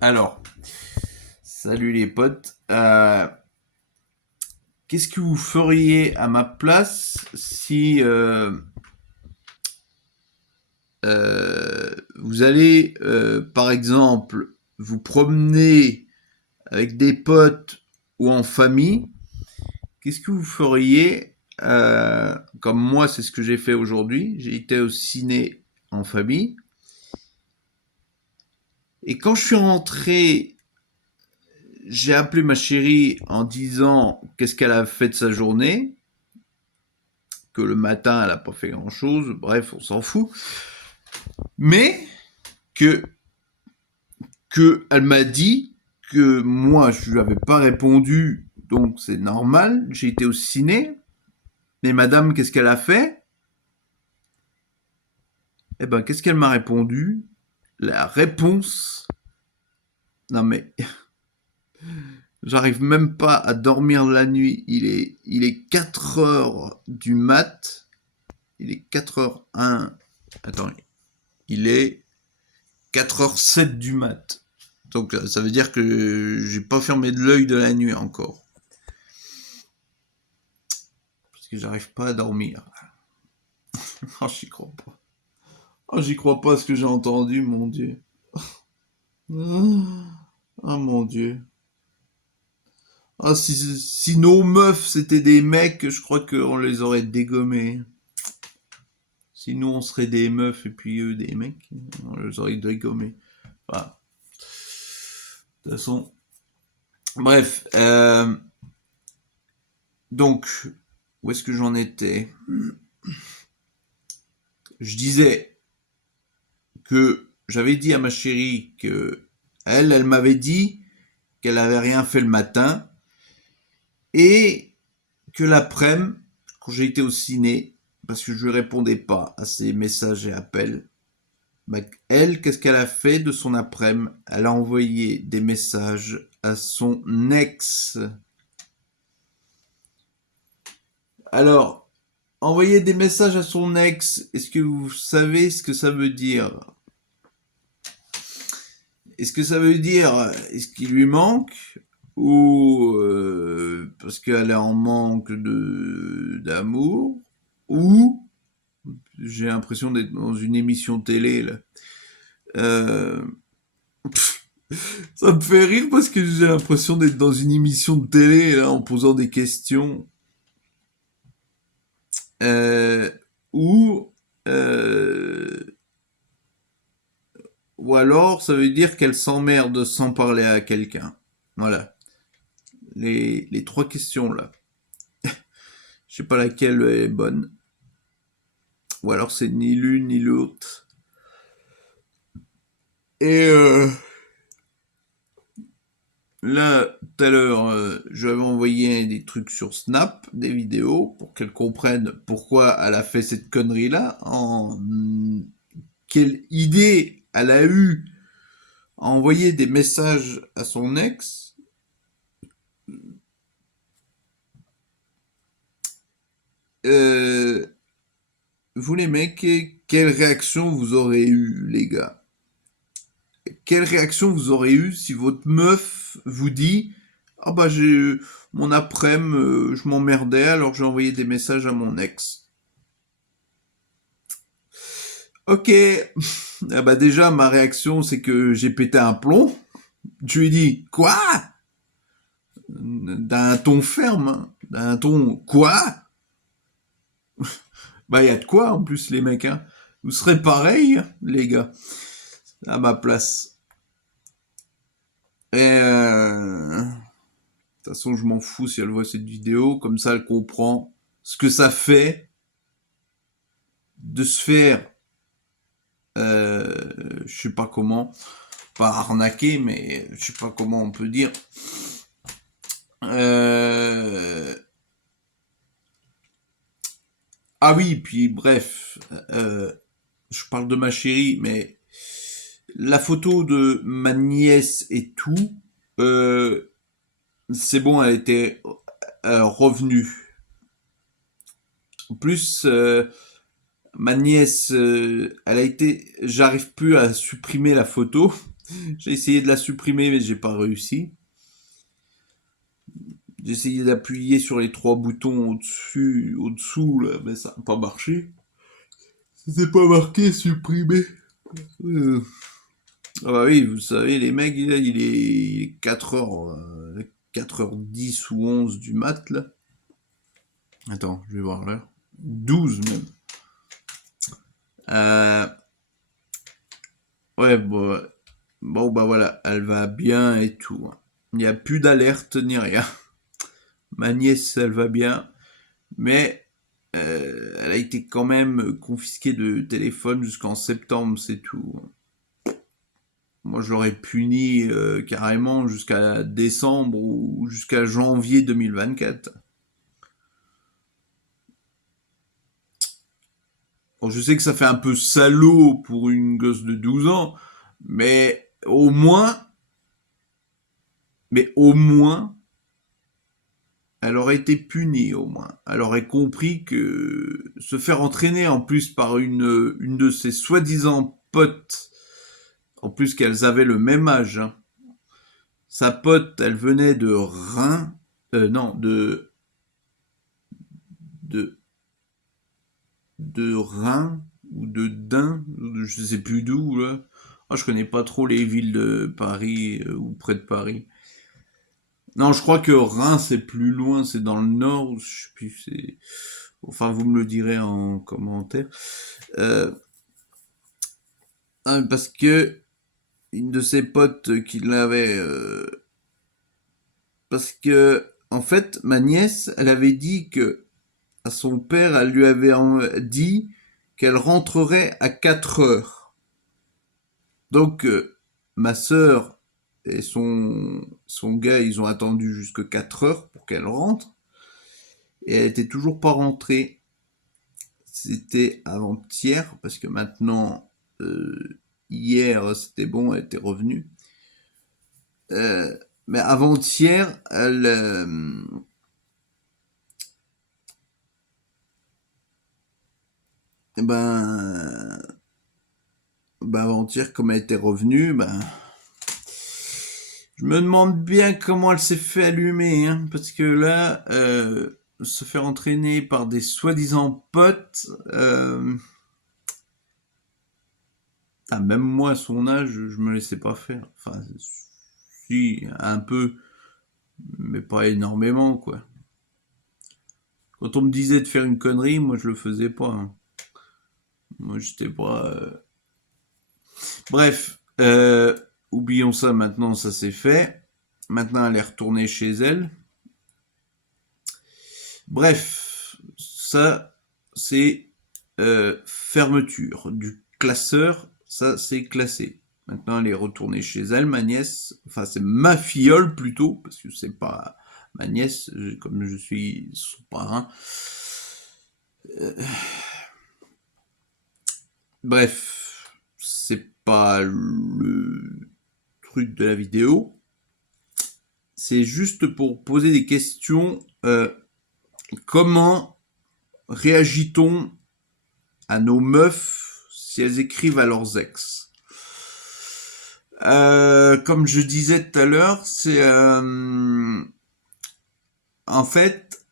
Alors, salut les potes. Qu'est-ce que vous feriez à ma place si vous allez, par exemple, vous promener avec des potes ou en famille? Qu'est-ce que vous feriez comme moi, c'est ce que j'ai fait aujourd'hui. J'ai été au ciné en famille. Et quand je suis rentré, j'ai appelé ma chérie en disant qu'est-ce qu'elle a fait de sa journée, que le matin elle a pas fait grand chose, bref, on s'en fout. Mais que, elle m'a dit que moi je lui avais pas répondu, donc c'est normal, j'ai été au ciné. Mais madame, qu'est-ce qu'elle a fait? Eh ben, qu'est-ce qu'elle m'a répondu? La réponse. Non mais, j'arrive même pas à dormir la nuit. Il est 4 heures du mat. Il est 4h01. Attends, il est 4h07 du mat. Donc ça veut dire que j'ai pas fermé de l'œil de la nuit encore. Parce que j'arrive pas à dormir. Oh, j'y crois pas. Oh, j'y crois pas ce que j'ai entendu, mon Dieu. Ah, mon Dieu. Ah, si nos meufs c'était des mecs, je crois qu'on les aurait dégommés. Si nous on serait des meufs et puis eux des mecs, on les aurait dégommés. Enfin, de toute façon. Bref. Donc, où est-ce que j'en étais? Je disais que j'avais dit à ma chérie que elle m'avait dit qu'elle avait rien fait le matin et que l'après-midi, quand j'ai été au ciné, parce que je ne répondais pas à ses messages et appels, bah, elle, qu'est-ce qu'elle a fait de son après-midi? Elle a envoyé des messages à son ex. Alors, envoyer des messages à son ex, est-ce que vous savez ce que ça veut dire? Est-ce que ça veut dire est-ce qu'il lui manque ou parce qu'elle est en manque de d'amour ou j'ai l'impression d'être dans une émission télé là. Euh, Ça me fait rire parce que j'ai l'impression d'être dans une émission de télé là en posant des questions euh, ou euh, ou alors ça veut dire qu'elle s'emmerde sans parler à quelqu'un. Voilà, les trois questions là. Je sais pas laquelle est bonne. Ou alors c'est ni l'une ni l'autre. Et là, tout à l'heure, je lui avais envoyé des trucs sur Snap, des vidéos, pour qu'elle comprenne pourquoi elle a fait cette connerie-là, quelle idée elle a eu à envoyer des messages à son ex. Euh, Vous les mecs, quelle réaction vous aurez eu, les gars? Quelle réaction vous aurez eu si votre meuf vous dit ah bah j'ai mon après-midi je m'emmerdais alors j'ai envoyé des messages à mon ex. Ok. Ah bah déjà ma réaction c'est que j'ai pété un plomb. Je lui ai dit quoi? D'un ton ferme, hein. D'un ton quoi? Bah y a de quoi en plus les mecs hein. Vous serez pareil les gars à ma place. Et de toute façon, je m'en fous si elle voit cette vidéo, comme ça elle comprend ce que ça fait de se faire, je sais pas comment, pas arnaquer, mais je sais pas comment on peut dire. Euh, ah oui, puis bref, je parle de ma chérie, mais la photo de ma nièce et tout, euh, c'est bon, elle était revenue. En plus, ma nièce, elle a été, j'arrive plus à supprimer la photo. J'ai essayé de la supprimer, mais j'ai pas réussi. J'ai essayé d'appuyer sur les 3 boutons au-dessous, là, mais ça n'a pas marché. C'était pas marqué supprimer. Euh, Ah bah oui, vous savez, les mecs, là, il est 4h10 ou 11 du mat, là. Attends, je vais voir l'heure. 12 même. Euh, ouais, bon, bah voilà, elle va bien et tout. Il n'y a plus d'alerte ni rien. Ma nièce, elle va bien, mais elle a été quand même confisquée de téléphone jusqu'en septembre, c'est tout. Moi, je l'aurais puni carrément jusqu'à décembre ou jusqu'à janvier 2024. Bon, je sais que ça fait un peu salaud pour une gosse de 12 ans, mais au moins, elle aurait été punie, au moins. Elle aurait compris que se faire entraîner en plus par une de ses soi-disant potes, en plus qu'elles avaient le même âge, hein. Sa pote, elle venait de Reims, non, de, de Reims, ou de Dain, je sais plus d'où, là. Oh, je connais pas trop les villes de Paris, ou près de Paris. Non, je crois que Reims, c'est plus loin, c'est dans le nord, je sais plus, c'est... Enfin, vous me le direz en commentaire. Euh, parce que une de ses potes qui l'avait... parce que, en fait, ma nièce, elle avait dit que à son père, elle lui avait dit qu'elle rentrerait à 4 heures. Donc, ma sœur et son gars, ils ont attendu jusque 4 heures pour qu'elle rentre. Et elle était toujours pas rentrée. C'était avant-hier, parce que maintenant, hier, c'était bon, elle était revenue. Euh, mais avant-hier, ben, avant-hier, comme elle était revenue, je me demande bien comment elle s'est fait allumer, hein, parce que là, se faire entraîner par des soi-disant potes, même moi à son âge, je me laissais pas faire. Enfin, si, un peu, mais pas énormément, quoi. Quand on me disait de faire une connerie, moi je le faisais pas, hein. Moi j'étais pas. Bref, oublions ça maintenant, ça c'est fait. Maintenant elle est retournée chez elle. Bref, ça c'est fermeture du classeur, ça c'est classé. Maintenant elle est retournée chez elle, ma nièce, enfin c'est ma filleule plutôt, parce que c'est pas ma nièce, comme je suis son parrain. Euh, Bref, c'est pas le truc de la vidéo. C'est juste pour poser des questions. Comment réagit-on à nos meufs si elles écrivent à leurs ex? Comme je disais tout à l'heure, c'est en fait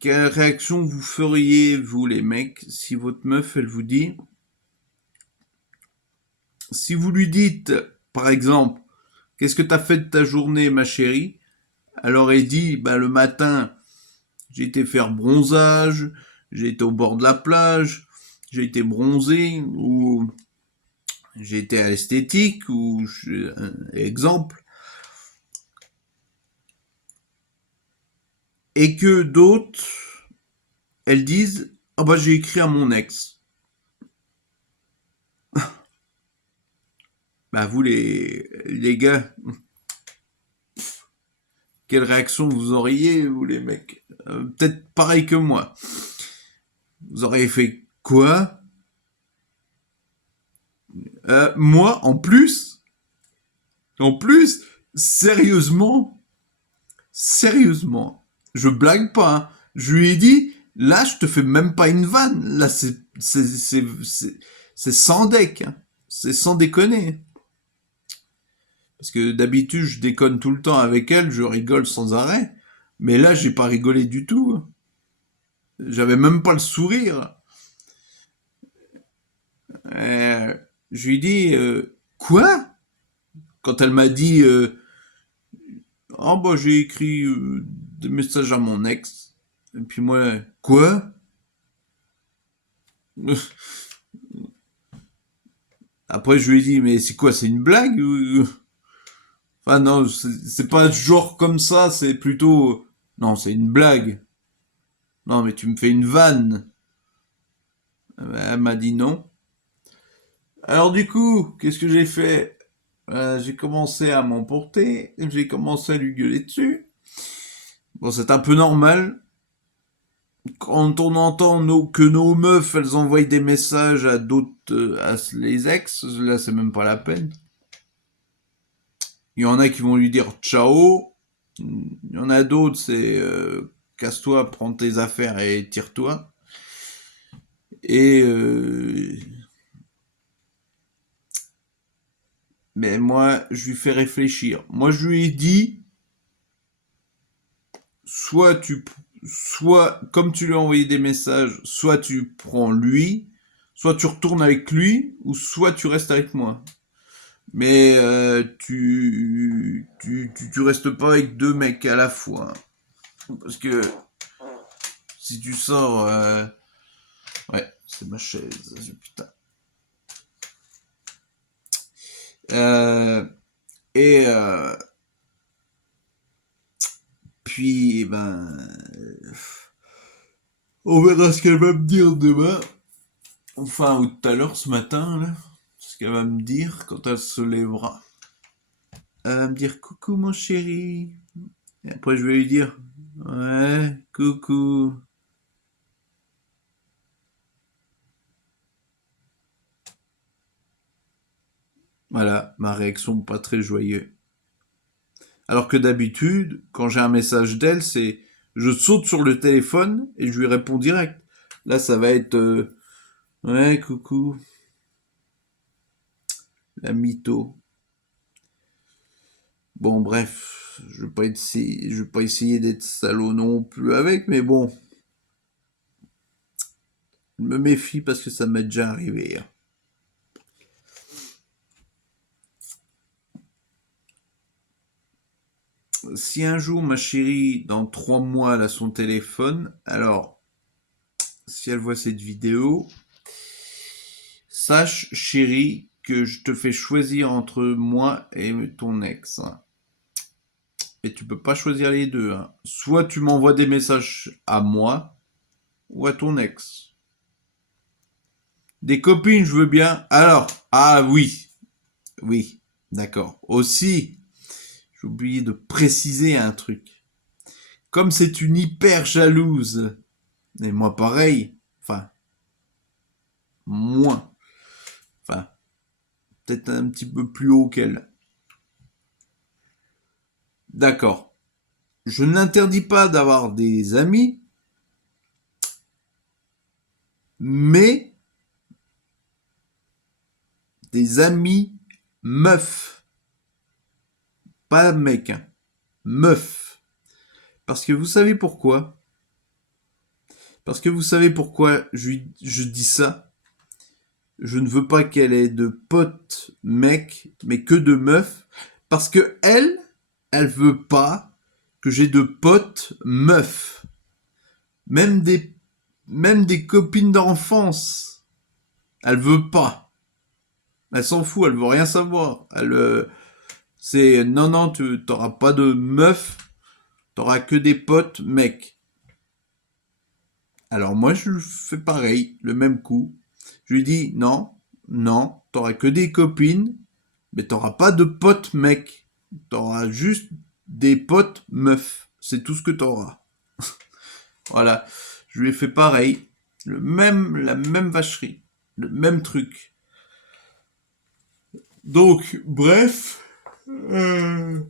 quelle réaction vous feriez vous les mecs si votre meuf elle vous dit, si vous lui dites par exemple, qu'est-ce que t'as fait de ta journée ma chérie? Elle aurait dit, le matin j'ai été faire bronzage, j'ai été au bord de la plage, j'ai été bronzé, ou j'ai été à l'esthétique, ou exemple, et que d'autres, elles disent, ah bah j'ai écrit à mon ex. Bah vous les gars, quelle réaction vous auriez, vous les mecs? Peut-être pareil que moi. Vous auriez fait quoi? Moi, en plus, sérieusement, sérieusement, je blague pas, hein. Je lui ai dit, là, je te fais même pas une vanne. Là, C'est sans deck, hein. C'est sans déconner. Parce que d'habitude, je déconne tout le temps avec elle, je rigole sans arrêt. Mais là, j'ai pas rigolé du tout. J'avais même pas le sourire. Euh, je lui dis, quoi? Quand elle m'a dit, oh bah j'ai écrit des messages à mon ex. Et puis moi, quoi? Après, je lui ai dit, mais c'est quoi, c'est une blague Enfin non, c'est pas genre comme ça, c'est plutôt... Non, c'est une blague. Non, mais tu me fais une vanne. Elle m'a dit non. Alors du coup, qu'est-ce que j'ai fait? J'ai commencé à m'emporter, j'ai commencé à lui gueuler dessus. Bon, c'est un peu normal. Quand on entend que nos meufs, elles envoient des messages à d'autres, à les ex, là c'est même pas la peine. Il y en a qui vont lui dire ciao. Il y en a d'autres, c'est casse-toi, prends tes affaires et tire-toi. Et mais moi, je lui fais réfléchir. Moi, je lui ai dit, soit tu, soit comme tu lui as envoyé des messages, soit tu prends lui, soit tu retournes avec lui, ou soit tu restes avec moi. Mais tu restes pas avec deux mecs à la fois. Parce que si tu sors... Ouais, c'est ma chaise, putain. Euh, et puis, on verra ce qu'elle va me dire demain. Enfin, ou tout à l'heure, ce matin, là. Ce qu'elle va me dire quand elle se lèvera. Elle va me dire coucou mon chéri. Et après, je vais lui dire ouais, coucou. Voilà, ma réaction pas très joyeuse. Alors que d'habitude, quand j'ai un message d'elle, c'est je saute sur le téléphone et je lui réponds direct. Là, ça va être ouais, coucou, la mytho. Bon, bref, je vais pas essayer d'être salaud non plus avec, mais bon, je me méfie parce que ça m'est déjà arrivé, hein. Si un jour ma chérie, dans 3 mois, elle a son téléphone, alors si elle voit cette vidéo, sache chérie que je te fais choisir entre moi et ton ex, hein. Et tu peux pas choisir les deux, hein. Soit tu m'envoies des messages à moi ou à ton ex. Des copines, je veux bien. Alors, ah oui, oui, d'accord. Aussi, j'ai oublié de préciser un truc. Comme c'est une hyper jalouse, et moi pareil, enfin, moins, enfin, peut-être un petit peu plus haut qu'elle. D'accord. Je n'interdis pas d'avoir des amis, mais des amis meufs, pas mecs, hein, meufs. Parce que vous savez pourquoi? Parce que vous savez pourquoi je dis ça? Je ne veux pas qu'elle ait de potes mecs, mais que de meufs. Parce que elle veut pas que j'ai de potes meufs. Même des, même des copines d'enfance. Elle veut pas. Elle s'en fout, elle veut rien savoir. C'est non, non, tu t'auras pas de meufs, t'auras que des potes mecs. Alors moi, je fais pareil, le même coup. Je lui dis non, non, t'auras que des copines, mais t'auras pas de potes mecs. T'auras juste des potes meufs. C'est tout ce que t'auras. Voilà. Je lui ai fait pareil. La même vacherie. Le même truc. Donc, bref. euh,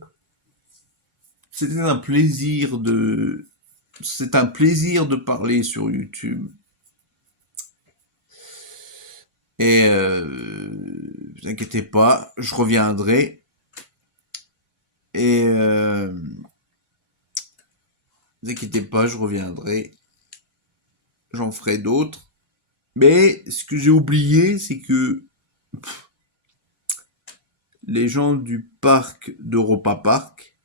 C'était un plaisir c'est un plaisir de parler sur YouTube. Et vous inquiétez pas, je reviendrai. Et vous inquiétez pas, je reviendrai. J'en ferai d'autres. Mais ce que j'ai oublié, c'est que les gens du parc d'Europa Park,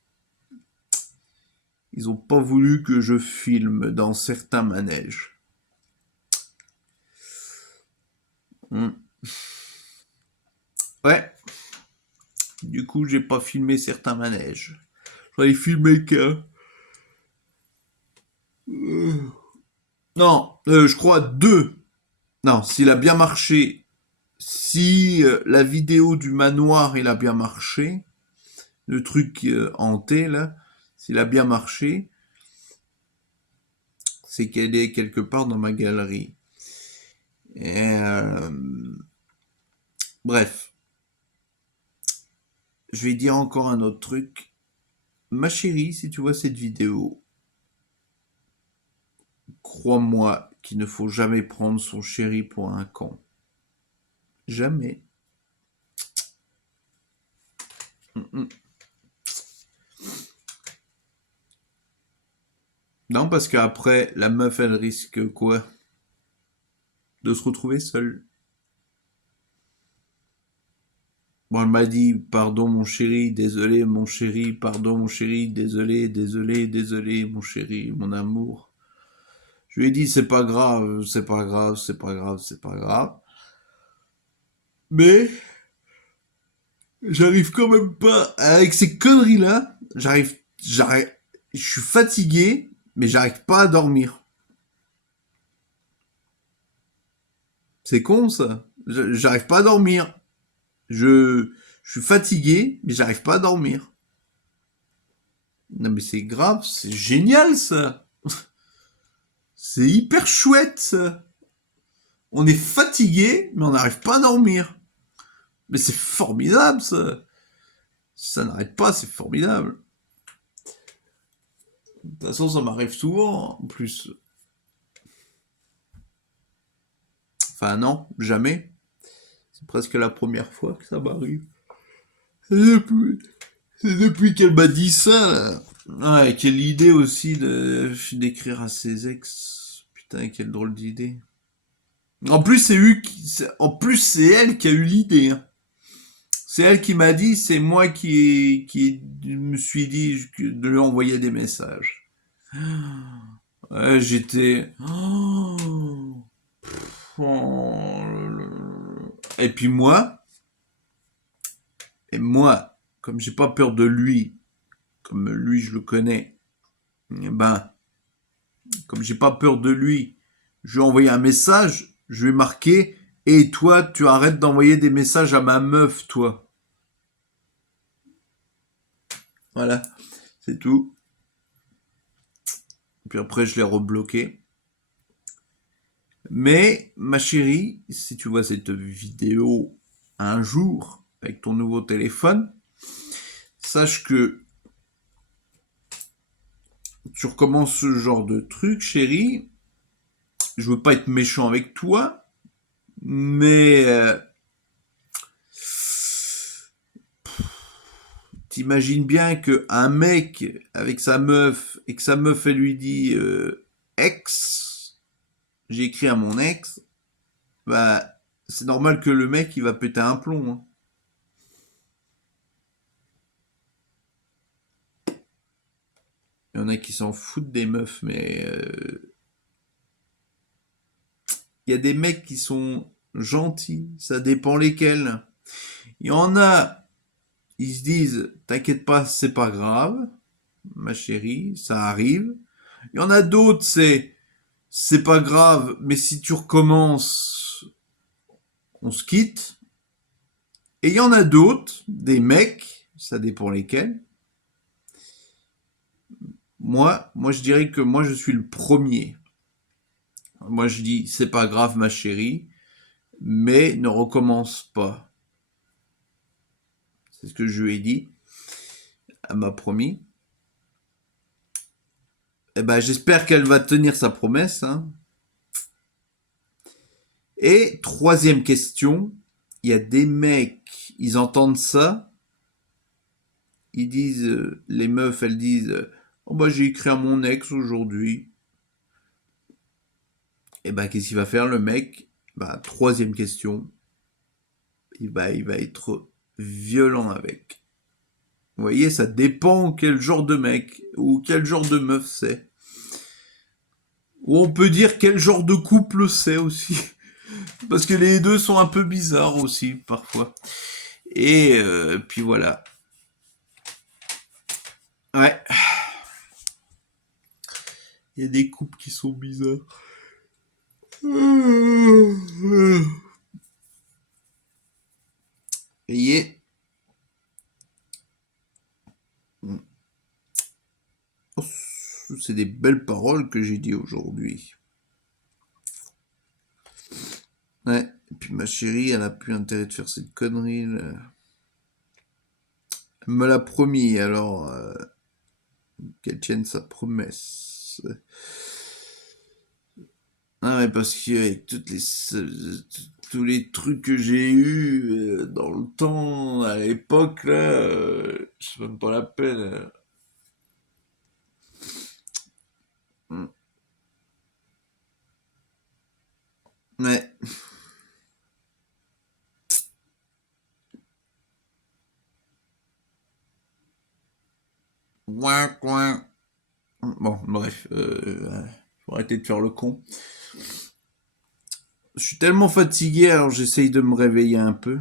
ils ont pas voulu que je filme dans certains manèges. Hmm. Ouais, du coup, j'ai pas filmé certains manèges. J'en ai filmé qu'un. Non, je crois deux. Non, s'il a bien marché, si la vidéo du manoir il a bien marché, le truc hanté là, s'il a bien marché, c'est qu'elle est quelque part dans ma galerie. Et bref, je vais dire encore un autre truc. Ma chérie, si tu vois cette vidéo, crois-moi qu'il ne faut jamais prendre son chéri pour un con. Jamais. Mm-mm. Non, parce qu'après, la meuf, elle risque quoi? De se retrouver seule. Bon, elle m'a dit, pardon mon chéri, désolé mon chéri, pardon mon chéri, désolé, désolé, désolé mon chéri, mon amour. Je lui ai dit, c'est pas grave, c'est pas grave, c'est pas grave, c'est pas grave. Mais, j'arrive quand même pas, avec ces conneries-là, je suis fatigué, mais j'arrive pas à dormir. C'est con ça. J'arrive pas à dormir. Je, je suis fatigué, mais j'arrive pas à dormir. Non mais c'est grave, c'est génial ça. C'est hyper chouette ça. On est fatigué, mais on n'arrive pas à dormir. Mais c'est formidable ça. Ça n'arrête pas, c'est formidable. De toute façon, ça m'arrive souvent en plus. Enfin non, jamais. C'est presque la première fois que ça m'arrive. C'est depuis qu'elle m'a dit ça, là. Ouais, quelle idée aussi d'écrire à ses ex. Putain, quelle drôle d'idée. En plus, en plus, c'est elle qui a eu l'idée, hein. C'est elle qui m'a dit, c'est moi qui me suis dit de lui envoyer des messages. Ouais, j'étais. Et puis moi, comme j'ai pas peur de lui, comme lui je le connais, eh ben, comme j'ai pas peur de lui, je lui ai envoyé un message, je lui ai marqué, et toi, tu arrêtes d'envoyer des messages à ma meuf, toi. Voilà, c'est tout. Puis après, je l'ai rebloqué. Mais, ma chérie, si tu vois cette vidéo un jour avec ton nouveau téléphone, sache que tu recommences ce genre de truc, chérie. Je veux pas être méchant avec toi, mais t'imagines bien que un mec avec sa meuf et que sa meuf elle lui dit ex, j'ai écrit à mon ex, bah c'est normal que le mec il va péter un plomb, hein. Il y en a qui s'en foutent des meufs, mais il y a des mecs qui sont gentils, ça dépend lesquels. Il y en a, ils se disent, t'inquiète pas, c'est pas grave, ma chérie, ça arrive. Il y en a d'autres, c'est pas grave, mais si tu recommences, on se quitte. Et il y en a d'autres, des mecs, ça dépend lesquels. Moi, je dirais que moi, je suis le premier. Moi, je dis, c'est pas grave, ma chérie, mais ne recommence pas. C'est ce que je lui ai dit. Elle m'a promis. Eh ben, j'espère qu'elle va tenir sa promesse, hein. Et troisième question, il y a des mecs, ils entendent ça, ils disent, les meufs, elles disent, oh bah j'ai écrit à mon ex aujourd'hui. Et bah qu'est-ce qu'il va faire le mec? Bah troisième question, il va être violent avec. Vous voyez, ça dépend quel genre de mec ou quel genre de meuf c'est. Ou on peut dire quel genre de couple c'est aussi. Parce que les deux sont un peu bizarres aussi, parfois. Et puis voilà. Ouais. Il y a des couples qui sont bizarres. Voyez. Oh, c'est des belles paroles que j'ai dit aujourd'hui. Ouais. Et puis ma chérie, elle a plus intérêt de faire cette connerie. Là. Elle me l'a promis, alors qu'elle tienne sa promesse. Ah ouais, parce qu'avec tous les trucs que j'ai eus dans le temps, à l'époque, là, je sais même pas la peine. Mm. Ouais. Ouin, ouin. Bon, bref, faut arrêter de faire le con. Je suis tellement fatigué, alors j'essaye de me réveiller un peu.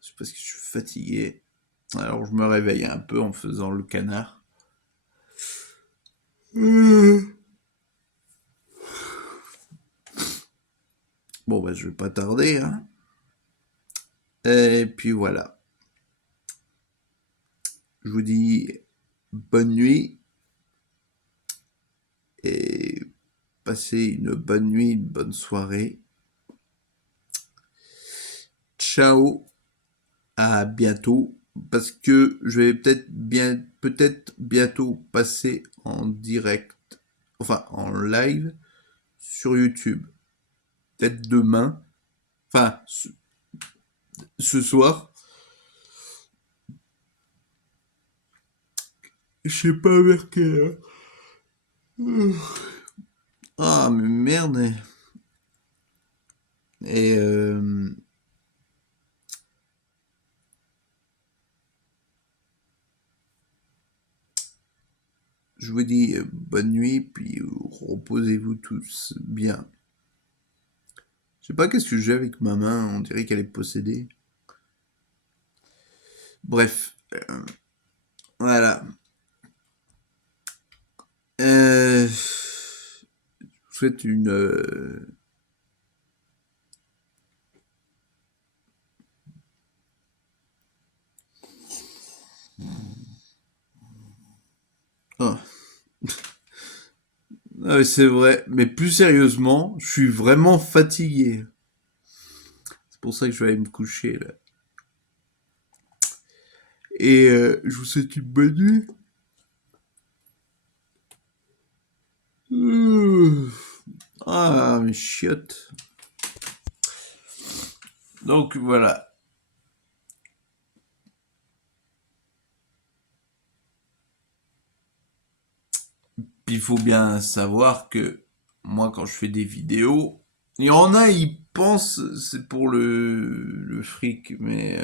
C'est parce que je suis fatigué. Alors je me réveille un peu en faisant le canard. Bon, bah, je vais pas tarder, hein. Et puis voilà. Je vous dis bonne nuit et passez une bonne nuit, une bonne soirée. Ciao, à bientôt. Parce que je vais peut-être bientôt passer en direct, enfin en live sur YouTube. Peut-être demain, enfin ce soir. Je sais pas vers quelle heure. Ah, mais merde. Et je vous dis bonne nuit, puis reposez-vous tous bien. Je sais pas qu'est-ce que j'ai avec ma main, on dirait qu'elle est possédée. Bref, voilà. Je vous souhaite une... Oh. Ah, c'est vrai, mais plus sérieusement, je suis vraiment fatigué. C'est pour ça que je vais aller me coucher là. Et je vous souhaite une bonne nuit. Ah, mes chiottes. Donc voilà. Puis il faut bien savoir que moi, quand je fais des vidéos, il y en a, ils pensent c'est pour le fric, mais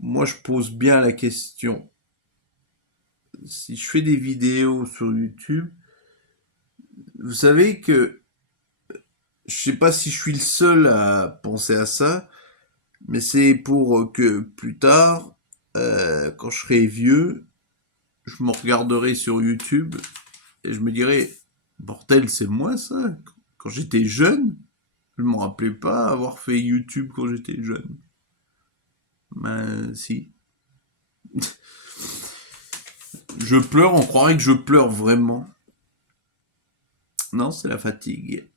moi, je pose bien la question. Si je fais des vidéos sur YouTube, vous savez que je sais pas si je suis le seul à penser à ça, mais c'est pour que plus tard, quand je serai vieux, je me regarderai sur YouTube et je me dirai, bordel, c'est moi ça. Quand j'étais jeune, je me rappelais pas avoir fait YouTube quand j'étais jeune. Ben si. Je pleure, on croirait que je pleure vraiment. Non, c'est la fatigue.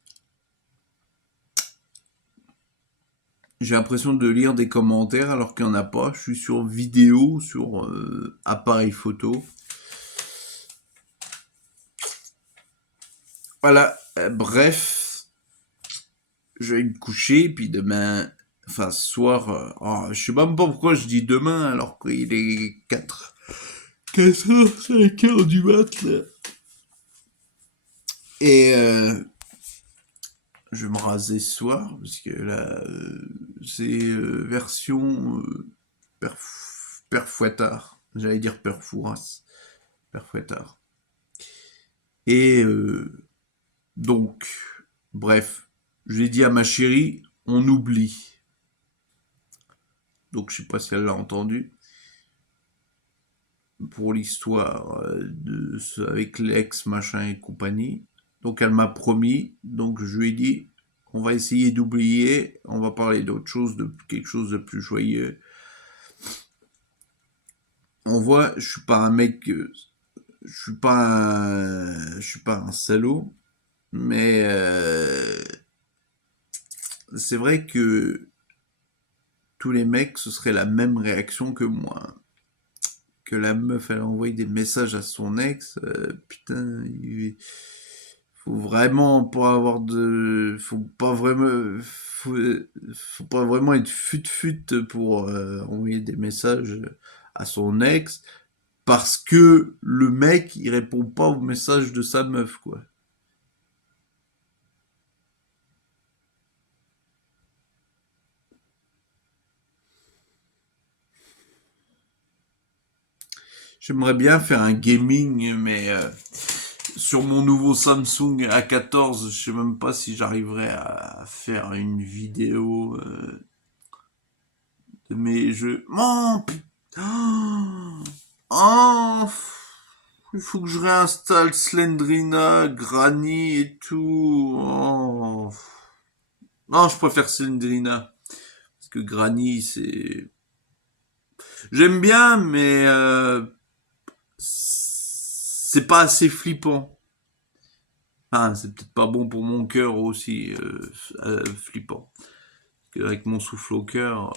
J'ai l'impression de lire des commentaires alors qu'il n'y en a pas. Je suis sur vidéo, sur appareil photo. Voilà, bref. je vais me coucher, puis demain, enfin ce soir, je sais même pas pourquoi je dis demain alors qu'il est 4h, 5h du mat là. Et je vais me raser ce soir, parce que là, c'est version Père, Père Fouettard. J'allais dire Père Fouras. Père Fouettard. Et donc, bref, je l'ai dit à ma chérie, on oublie. Donc je sais pas si elle l'a entendu. Pour l'histoire avec l'ex machin et compagnie. Donc elle m'a promis, donc je lui ai dit, on va essayer d'oublier, on va parler d'autre chose, de quelque chose de plus joyeux. On voit, je suis pas un mec, je suis pas un salaud, mais c'est vrai que tous les mecs, ce serait la même réaction que moi. Que la meuf, elle envoie des messages à son ex, putain, faut vraiment pas avoir de, faut pas vraiment être fut-fut pour envoyer des messages à son ex, parce que le mec, il répond pas aux messages de sa meuf, quoi. J'aimerais bien faire un gaming, mais sur mon nouveau Samsung A14, je sais même pas si j'arriverai à faire une vidéo de mes jeux. Oh, putain. Oh, il faut que je réinstalle Slendrina, Granny et tout. Oh. Non, je préfère Slendrina. Parce que Granny, c'est... J'aime bien, mais c'est pas assez flippant. Ah, c'est peut-être pas bon pour mon cœur aussi, flippant. Avec mon souffle au cœur,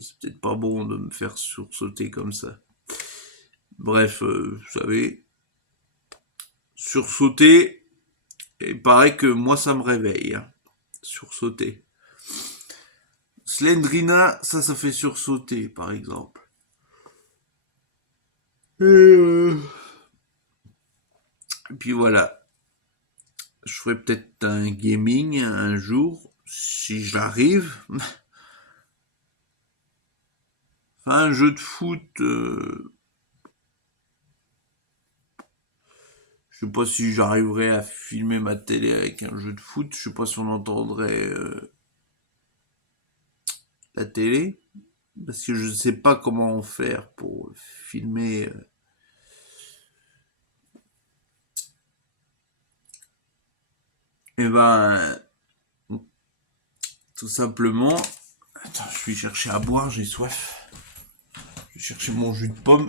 c'est peut-être pas bon de me faire sursauter comme ça. Bref, vous savez, sursauter, il paraît que moi ça me réveille, hein, sursauter. Slendrina, ça fait sursauter, par exemple. Et puis voilà, je ferai peut-être un gaming un jour, si j'arrive. Enfin, un jeu de foot, je sais pas si j'arriverai à filmer ma télé avec un jeu de foot. Je sais pas si on entendrait la télé. Parce que je sais pas comment faire pour filmer. Eh ben, tout simplement. Attends, je vais chercher à boire, j'ai soif. Je vais chercher mon jus de pomme.